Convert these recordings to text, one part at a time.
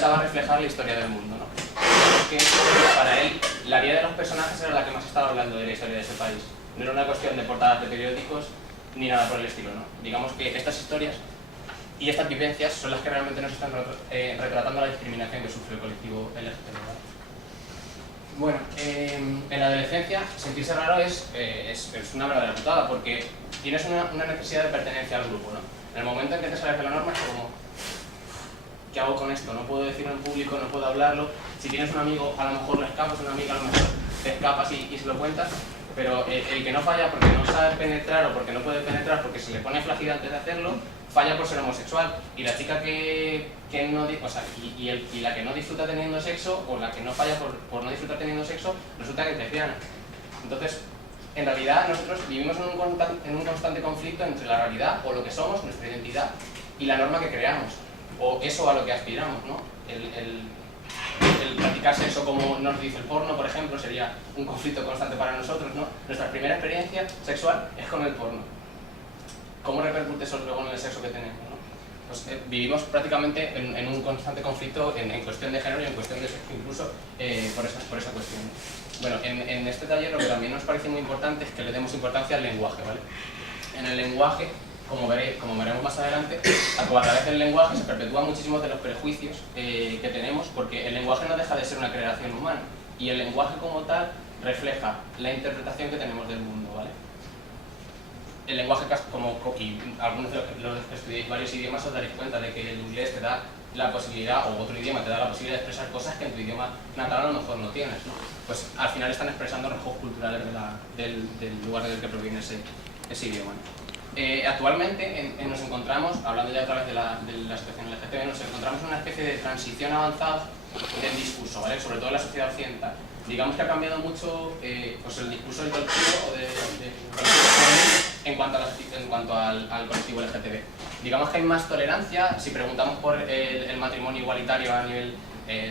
intentaba reflejar la historia del mundo, ¿no? Porque para él la vida de los personajes era la que más estaba hablando de la historia de ese país. No era una cuestión de portadas de periódicos ni nada por el estilo, ¿no? Digamos que estas historias y estas vivencias son las que realmente nos están retratando la discriminación que sufre el colectivo LGTB, ¿vale? Bueno, en la adolescencia sentirse raro es una verdadera putada, porque tienes una necesidad de pertenencia al grupo, ¿no? En el momento en que te sales de la norma es como, ¿qué hago con esto? No puedo decirlo en público, no puedo hablarlo. Si tienes un amigo, a lo mejor lo escapas, una amiga a lo mejor te escapas y se lo cuentas, pero el que no falla porque no sabe penetrar o porque no puede penetrar porque se le pone flácida antes de hacerlo, falla por ser homosexual. Y la chica que no, o sea, y la que no disfruta teniendo sexo, o la que no falla por no disfrutar teniendo sexo, resulta que es lesbiana. Entonces, en realidad nosotros vivimos en un constante conflicto entre la realidad, o lo que somos, nuestra identidad, y la norma que creamos, o eso a lo que aspiramos, ¿no? El practicar sexo como nos dice el porno, por ejemplo, sería un conflicto constante para nosotros, ¿no? Nuestra primera experiencia sexual es con el porno. ¿Cómo repercute eso luego en el sexo que tenemos, ¿no? Pues vivimos prácticamente en un constante conflicto en cuestión de género y en cuestión de sexo, incluso por esa cuestión. Bueno, en este taller lo que también nos parece muy importante es que le demos importancia al lenguaje, ¿vale? En el lenguaje, como veremos más adelante, a través del lenguaje se perpetúan muchísimos de los prejuicios que tenemos, porque el lenguaje no deja de ser una creación humana, y el lenguaje como tal refleja la interpretación que tenemos del mundo, ¿vale? El lenguaje, y algunos de los que estudiáis varios idiomas os daréis cuenta de que el inglés te da la posibilidad, o otro idioma te da la posibilidad de expresar cosas que en tu idioma natal a lo mejor no tienes, ¿no? Pues al final están expresando rasgos culturales del lugar del que proviene ese idioma, ¿no? Actualmente nos encontramos, hablando ya otra vez de la situación LGTB, nos encontramos en una especie de transición avanzada del discurso, ¿vale? Sobre todo en la sociedad occidental. Digamos que ha cambiado mucho pues el discurso del colectivo o del colectivo en cuanto al colectivo LGTB. Digamos que hay más tolerancia. Si preguntamos por el matrimonio igualitario a nivel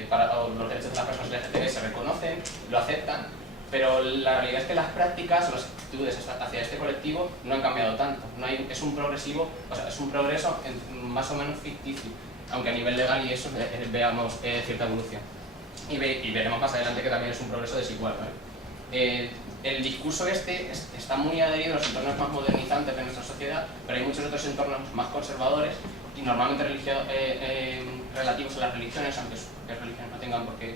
para los derechos de las personas LGTB, se reconocen, lo aceptan, pero la realidad es que las prácticas o las actitudes hacia este colectivo no han cambiado tanto. Es un progreso más o menos ficticio, aunque a nivel legal y eso veamos cierta evolución. Y veremos más adelante que también es un progreso desigual, ¿vale? El discurso está muy adherido a los entornos más modernizantes de nuestra sociedad, pero hay muchos otros entornos más conservadores y normalmente relativos a las religiones, aunque las religiones no tengan por qué,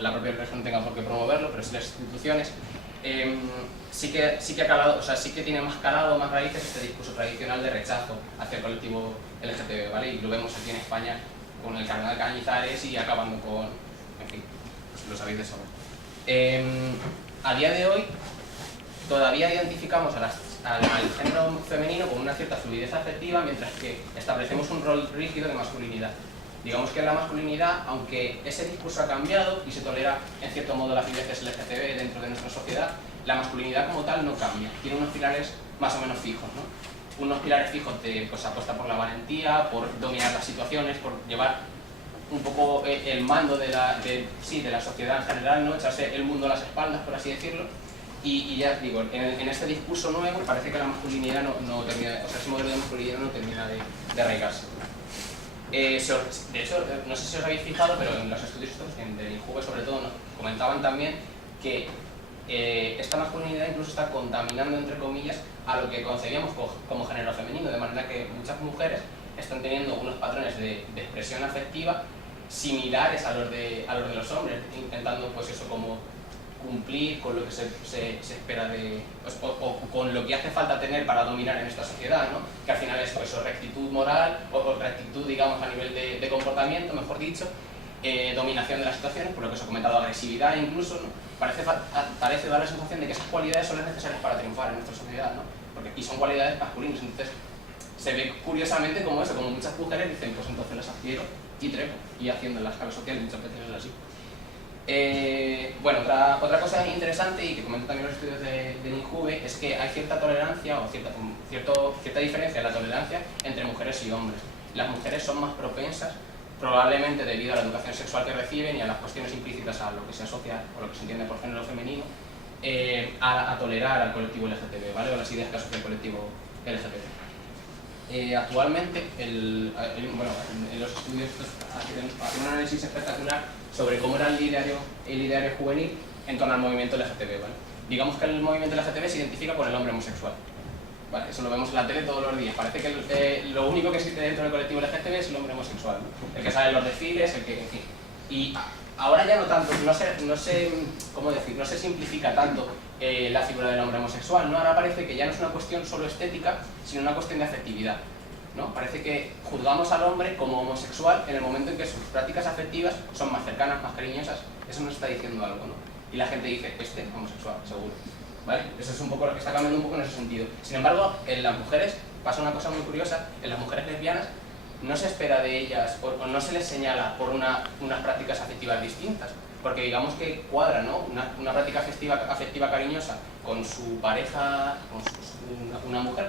la propia religión no tenga por qué promoverlo, pero sí las instituciones, sí que ha calado, o sea, sí que tiene más calado, más raíces este discurso tradicional de rechazo hacia el colectivo LGTB, ¿vale? Y lo vemos aquí en España con el cardenal Cañizares y acabando con, en fin, pues lo sabéis de sobra. A día de hoy todavía identificamos al género femenino con una cierta fluidez afectiva, mientras que establecemos un rol rígido de masculinidad. Digamos que la masculinidad, aunque ese discurso ha cambiado y se tolera en cierto modo las vivencias LGTB dentro de nuestra sociedad, la masculinidad como tal no cambia, tiene unos pilares más o menos fijos, ¿no? Unos pilares fijos de pues, apuesta por la valentía, por dominar las situaciones, por llevar un poco el mando de la sociedad en general, ¿no? Echarse el mundo a las espaldas, por así decirlo. Y ya digo, en este discurso nuevo parece que la masculinidad no termina, o sea, ese modelo de masculinidad no termina de arraigarse. De hecho, no sé si os habéis fijado, pero en los estudios del INJUVE sobre todo nos comentaban también que esta masculinidad incluso está contaminando, entre comillas, a lo que concebíamos como género femenino, de manera que muchas mujeres están teniendo unos patrones de expresión afectiva similares a los de los hombres, intentando pues eso, como cumplir con lo que se espera de, pues, o con lo que hace falta tener para dominar en esta sociedad, ¿no? Que al final es pues, rectitud moral o rectitud, digamos, a nivel de comportamiento, mejor dicho, dominación de las situaciones, por lo que os he comentado, agresividad incluso, ¿no? Parece dar la sensación de que esas cualidades son las necesarias para triunfar en nuestra sociedad, ¿no? Y son cualidades masculinas. Entonces se ve curiosamente como eso, como muchas mujeres dicen, pues entonces las adquiero y trepo, y haciendo en la escala social muchas veces es así. Bueno, otra cosa interesante y que comentan también los estudios del INJUVE es que hay cierta tolerancia o cierta diferencia en la tolerancia entre mujeres y hombres. Las mujeres son más propensas, probablemente debido a la educación sexual que reciben y a las cuestiones implícitas a lo que se asocia o lo que se entiende por género femenino, a tolerar al colectivo LGTB, ¿vale? O las ideas que asocia el colectivo LGTB. Actualmente, bueno, en los estudios hacen un análisis espectacular sobre cómo era el ideario juvenil en torno al movimiento LGTB, ¿vale? Digamos que el movimiento LGTB se identifica con el hombre homosexual, ¿vale? Eso lo vemos en la tele todos los días. Parece que lo único que existe dentro del colectivo LGTB es el hombre homosexual, ¿no? El que sale en los desfiles, el que, en fin. Y ahora ya no tanto, no se simplifica tanto la figura del hombre homosexual, ¿no? Ahora parece que ya no es una cuestión solo estética, sino una cuestión de afectividad, ¿no? Parece que juzgamos al hombre como homosexual en el momento en que sus prácticas afectivas son más cercanas, más cariñosas. Eso nos está diciendo algo, ¿no? Y la gente dice, homosexual, seguro, ¿vale? Eso es un poco, está cambiando un poco en ese sentido. Sin embargo, en las mujeres pasa una cosa muy curiosa. En las mujeres lesbianas no se espera de ellas, o no se les señala por unas prácticas afectivas distintas, porque digamos que cuadra, ¿no? Una práctica afectiva cariñosa con su pareja, una mujer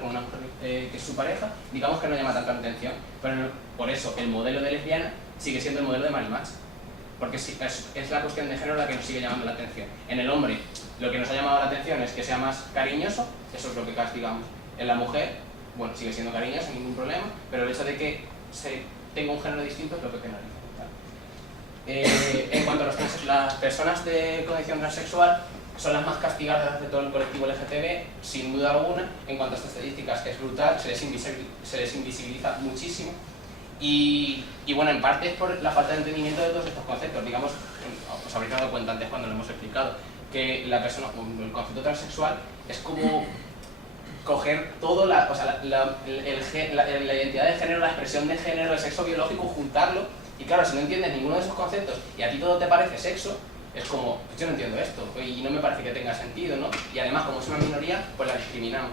que es su pareja, digamos que no llama tanta atención, pero por eso el modelo de lesbiana sigue siendo el modelo de marimacho, porque es la cuestión de género la que nos sigue llamando la atención. En el hombre lo que nos ha llamado la atención es que sea más cariñoso, eso es lo que castigamos. En la mujer, bueno, sigue siendo cariñoso, ningún problema, pero el hecho de que tenga un género distinto es lo que penaliza. En cuanto a las personas de condición transexual, son las más castigadas de todo el colectivo LGTB, sin duda alguna. En cuanto a estas estadísticas, que es brutal, se les invisibiliza muchísimo. Y bueno, en parte es por la falta de entendimiento de todos estos conceptos. Digamos, os habréis dado cuenta antes cuando lo hemos explicado, que el concepto transexual es como coger todo, la identidad de género, la expresión de género, el sexo biológico, juntarlo. Y claro, si no entiendes ninguno de esos conceptos y a ti todo te parece sexo, es como, pues yo no entiendo esto y no me parece que tenga sentido, ¿no? Y además, como es una minoría, pues la discriminamos.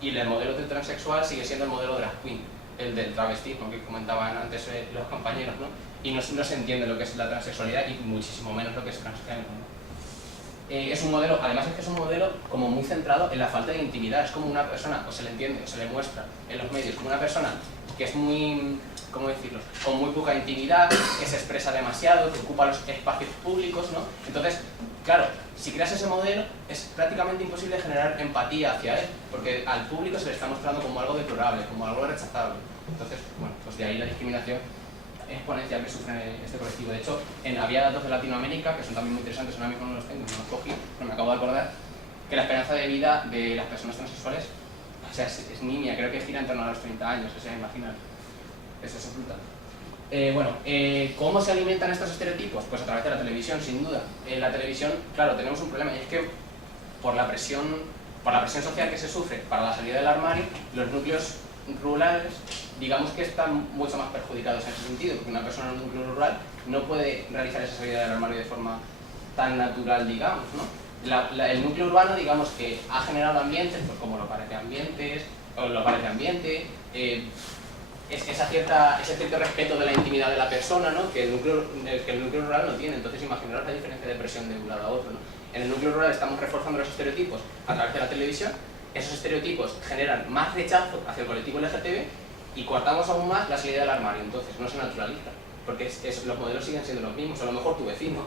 Y el modelo del transexual sigue siendo el modelo drag queen, el del travestismo que comentaban antes los compañeros, ¿no? Y no se entiende lo que es la transexualidad y muchísimo menos lo que es transgénero, ¿no? Es un modelo, además es que es un modelo como muy centrado en la falta de intimidad. Es como una persona, o se le entiende, o se le muestra en los medios, como una persona que es muy, ¿cómo decirlo?, con muy poca intimidad, que se expresa demasiado, que ocupa los espacios públicos, ¿no? Entonces, claro, si creas ese modelo, es prácticamente imposible generar empatía hacia él, porque al público se le está mostrando como algo deplorable, como algo rechazable. Entonces, bueno, pues de ahí la discriminación exponencial que sufre este colectivo. De hecho, había datos de Latinoamérica, que son también muy interesantes, ahora mismo no los tengo, no los cogí, pero me acabo de acordar, que la esperanza de vida de las personas transexuales, o sea, es niña, creo que gira en torno a los 30 años, o sea, imaginar. Eso es brutal. ¿Cómo se alimentan estos estereotipos? Pues a través de la televisión, sin duda. En la televisión, claro, tenemos un problema, y es que por la presión social que se sufre para la salida del armario, los núcleos rurales, digamos que están mucho más perjudicados en ese sentido, porque una persona en un núcleo rural no puede realizar esa salida del armario de forma tan natural, digamos, ¿no? El núcleo urbano, digamos que ha generado ambientes, pues como los pareceambientes, o los pareceambientes, ese cierto respeto de la intimidad de la persona, ¿no? que el núcleo rural no tiene. Entonces imaginaros la diferencia de presión de un lado a otro, ¿no? En el núcleo rural estamos reforzando los estereotipos a través de la televisión. Esos estereotipos generan más rechazo hacia el colectivo LGTB y coartamos aún más la salida del armario. Entonces no se naturaliza, porque los modelos siguen siendo los mismos. A lo mejor tu vecino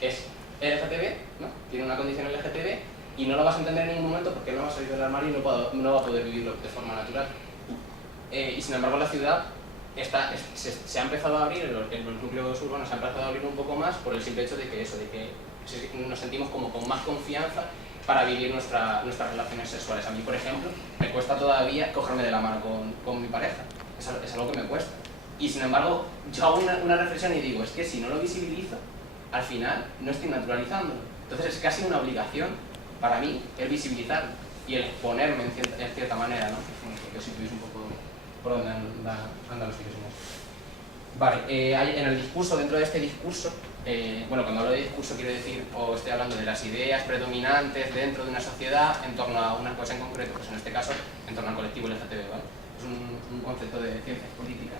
es LGTB, ¿no? Tiene una condición LGTB y no lo vas a entender en ningún momento porque no va a salir del armario y no va a poder vivirlo de forma natural. Y sin embargo la ciudad se ha empezado a abrir, en los núcleos urbanos se ha empezado a abrir un poco más por el simple hecho de que nos sentimos como con más confianza para vivir nuestras relaciones sexuales. A mí, por ejemplo, me cuesta todavía cogerme de la mano con mi pareja, es algo que me cuesta. Y sin embargo, yo hago una reflexión y digo, es que si no lo visibilizo, al final no estoy naturalizándolo. Entonces es casi una obligación para mí el visibilizarlo y el ponerme en cierta manera, ¿no? Que os situéis un poco por donde andan los tiros. Vale, en el discurso, dentro de este discurso, bueno, cuando hablo de discurso quiero decir, o estoy hablando de las ideas predominantes dentro de una sociedad en torno a una cosa en concreto, pues en este caso, en torno al colectivo LGTB, ¿vale? Es un concepto de ciencias políticas.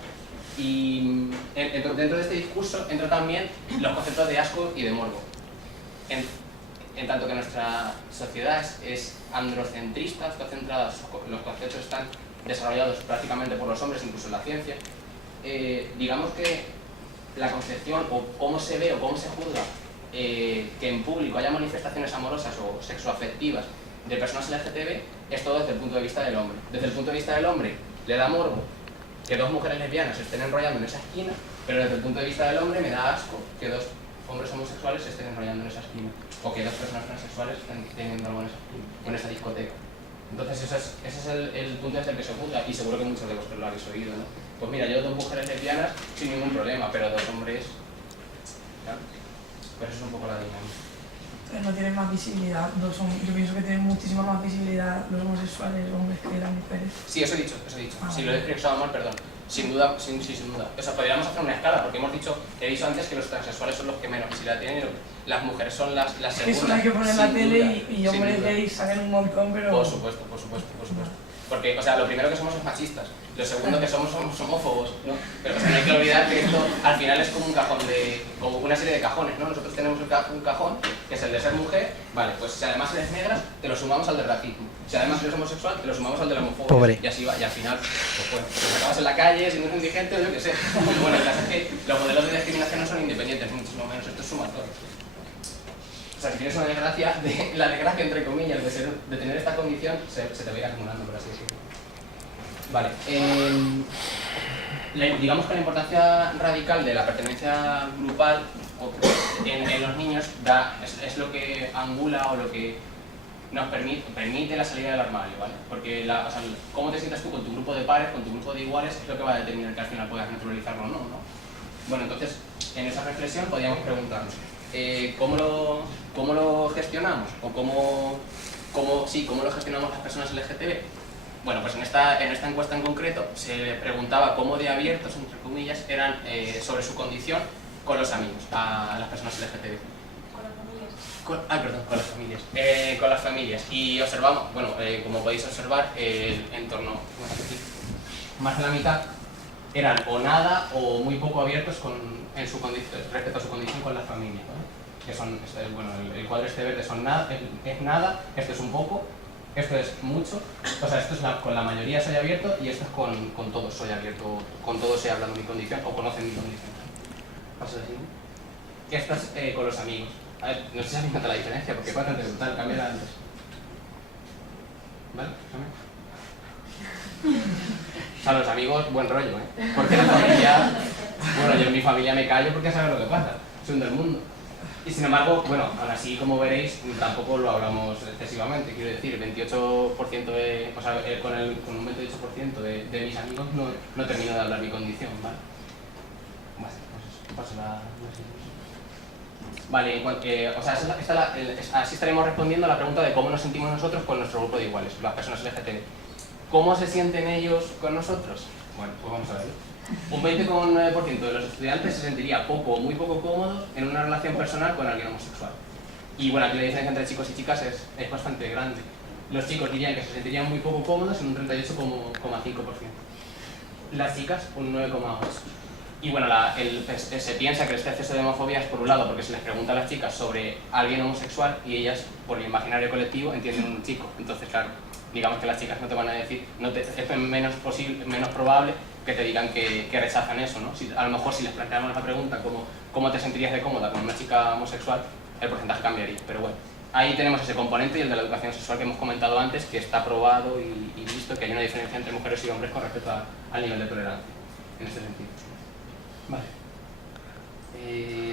Y dentro de este discurso entran también los conceptos de asco y de morbo. En tanto que nuestra sociedad es androcentrista, está centrada, los conceptos están desarrollados prácticamente por los hombres, incluso en la ciencia, digamos que la concepción o cómo se ve o cómo se juzga que en público haya manifestaciones amorosas o sexoafectivas de personas LGTB es todo desde el punto de vista del hombre. Desde el punto de vista del hombre, le da morbo que dos mujeres lesbianas se estén enrollando en esa esquina, pero desde el punto de vista del hombre me da asco que dos hombres homosexuales se estén enrollando en esa esquina, o que dos personas transexuales estén teniendo algo en esa esquina, o en esa discoteca. Entonces ese es el punto desde el que se juzga, y seguro que muchos de vosotros lo habéis oído, ¿no? Pues mira, yo dos mujeres lesbianas sin ningún problema, pero dos hombres... ¿Claro? Pues eso es un poco la dinámica. No tienen más visibilidad, yo pienso que tienen muchísima más visibilidad los homosexuales hombres que las mujeres. Sí, eso he dicho. Si lo he expresado mal, perdón. Sin duda, sin duda. O sea, podríamos hacer una escala, porque he dicho antes que los transexuales son los que menos visibilidad tienen, las mujeres son las segundas. Eso hay que poner en la tele y hombres gays sacan un montón, pero... Por supuesto. Porque, o sea, lo primero que somos es machistas, lo segundo que somos homófobos, ¿no? Pero no hay que olvidar que esto al final es como un cajón como una serie de cajones, ¿no? Nosotros tenemos un cajón, que es el de ser mujer, vale, pues si además eres negra, te lo sumamos al del racismo. Si además eres homosexual, te lo sumamos al de la homofobia. Pobre. Y así va, y al final, pues acabas en la calle, siendo un indigente o yo qué sé. Y bueno, la verdad es que los modelos de discriminación no son independientes, ni muchísimo menos, esto es sumatorio. O sea, si tienes una desgracia, la desgracia entre comillas de tener esta condición se te va a ir acumulando, por así decirlo. Vale, digamos que la importancia radical de la pertenencia grupal en los niños es lo que angula o lo que nos permite la salida del armario, ¿vale? Porque o sea, cómo te sientas tú con tu grupo de pares, con tu grupo de iguales, es lo que va a determinar que al final puedas naturalizarlo o no, ¿no? Bueno, entonces, en esa reflexión podríamos preguntarnos, ¿cómo lo gestionamos? ¿O cómo lo gestionamos las personas LGTB? Bueno, pues en esta encuesta en concreto se le preguntaba cómo de abiertos, entre comillas, eran sobre su condición con los amigos, a las personas LGTB. ¿Con las familias? Con las familias. Con las familias. Y observamos, bueno, como podéis observar, en torno más de la mitad eran o nada o muy poco abiertos respecto a su condición con las familias, ¿vale? Que son, bueno, el cuadro este verde es nada, esto es un poco, esto es mucho, o sea, esto es con la mayoría soy abierto y esto es con todos soy abierto, con todos he hablado mi condición o conocen mi condición. Paso de siguiente. Esto es con los amigos. A ver, no sé si habéis notado la diferencia, porque es bastante brutal, cambia antes. ¿Vale? O sea, los amigos, buen rollo, ¿eh? Porque la familia... Bueno, yo en mi familia me callo porque sabes lo que pasa, soy un del mundo. Y sin embargo, bueno, aún así, como veréis, tampoco lo hablamos excesivamente. Quiero decir, 28% de... O sea, con un 28% de mis amigos no termino de hablar mi condición, ¿vale? Bueno, pues eso, paso la siguiente. Vale, o sea, así estaremos respondiendo a la pregunta de cómo nos sentimos nosotros con nuestro grupo de iguales, las personas LGTB. ¿Cómo se sienten ellos con nosotros? Bueno, pues vamos a verlo. Un 20,9% de los estudiantes se sentiría poco o muy poco cómodos en una relación personal con alguien homosexual. Y bueno, aquí la diferencia entre chicos y chicas es bastante grande. Los chicos dirían que se sentirían muy poco cómodos en un 38,5%. Las chicas, un 9,8%. Y bueno, se piensa que este exceso de homofobia es por un lado porque se les pregunta a las chicas sobre alguien homosexual y ellas, por el imaginario colectivo, entienden un chico. Entonces, claro, digamos que las chicas no te van a decir, es menos probable que te digan que rechazan eso, ¿no? A lo mejor si les planteamos la pregunta ¿cómo te sentirías de cómoda con una chica homosexual? El porcentaje cambiaría, pero bueno. Ahí tenemos ese componente y el de la educación sexual que hemos comentado antes, que está probado y visto que hay una diferencia entre mujeres y hombres con respecto al nivel de tolerancia, en este sentido. Vale.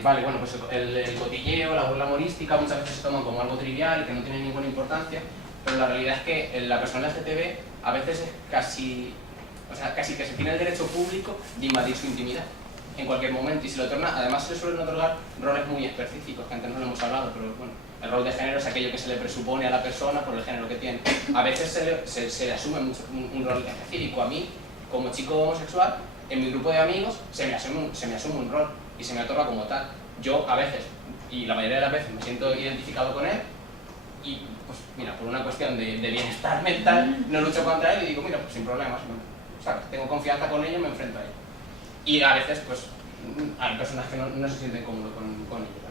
Vale, bueno, pues el cotilleo, la burla humorística muchas veces se toman como algo trivial, que no tiene ninguna importancia, pero la realidad es que la persona LGTB a veces es casi que se tiene el derecho público de invadir su intimidad en cualquier momento, y se lo torna, además se le suelen otorgar roles muy específicos, que antes no lo hemos hablado, pero bueno, el rol de género es aquello que se le presupone a la persona por el género que tiene. A veces se le asume un rol específico. A mí, como chico homosexual, en mi grupo de amigos se me asume un rol y se me otorga como tal. Yo a veces, y la mayoría de las veces, me siento identificado con él y, pues mira, por una cuestión de bienestar mental, no lucho contra él y digo, mira, pues sin problemas, o sea, tengo confianza con ello y me enfrento a él. Y a veces, pues, hay personas que no se sienten cómodos con ello, ¿vale?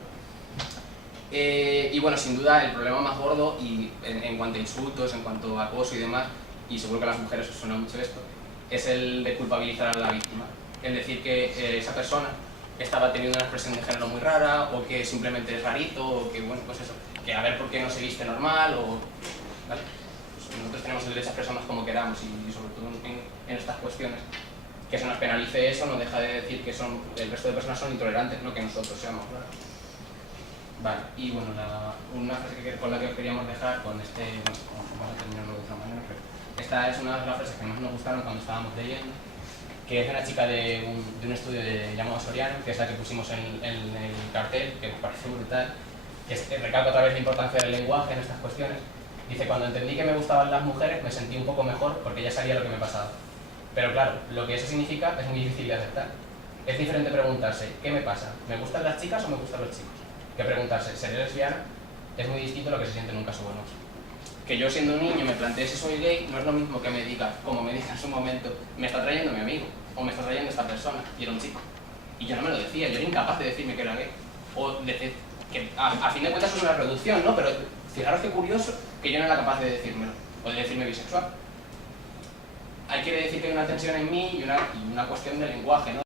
Y bueno, sin duda, el problema más gordo, y en cuanto a insultos, en cuanto a acoso y demás, y seguro que a las mujeres os suena mucho esto, es el de culpabilizar a la víctima. Es decir, que esa persona estaba teniendo una expresión de género muy rara, o que simplemente es rarito, o que, bueno, pues eso, que a ver por qué no se viste normal, o... ¿vale? Pues nosotros tenemos el derecho a expresarnos como queramos y sobre todo en estas cuestiones. Que se nos penalice eso no deja de decir que el resto de personas son intolerantes, no que nosotros seamos, claro. Vale, y bueno, una frase con la que os queríamos dejar, con vamos a terminarlo de otra manera, pero esta es una de las frases que más nos gustaron cuando estábamos leyendo, que es de una chica de un estudio llamado Soriano, que es la que pusimos en el cartel, que me parece brutal, que recalca otra vez la importancia del lenguaje en estas cuestiones. Dice, cuando entendí que me gustaban las mujeres me sentí un poco mejor porque ya sabía lo que me pasaba. Pero claro, lo que eso significa es muy difícil de aceptar. Es diferente preguntarse, ¿qué me pasa? ¿Me gustan las chicas o me gustan los chicos? Que preguntarse, ¿seré lesbiana? Es muy distinto a lo que se siente en un caso bueno. Que yo siendo un niño me planteé si soy gay, no es lo mismo que me diga, como me diga en su momento, me está trayendo mi amigo, o me está trayendo esta persona, y era un chico. Y yo no me lo decía, yo era incapaz de decirme que era gay. O decir, que a fin de cuentas es una reducción, ¿no? Pero fijaros qué curioso que yo no era capaz de decírmelo, o de decirme bisexual. Quiere decir que hay una tensión en mí y una cuestión de lenguaje, ¿no?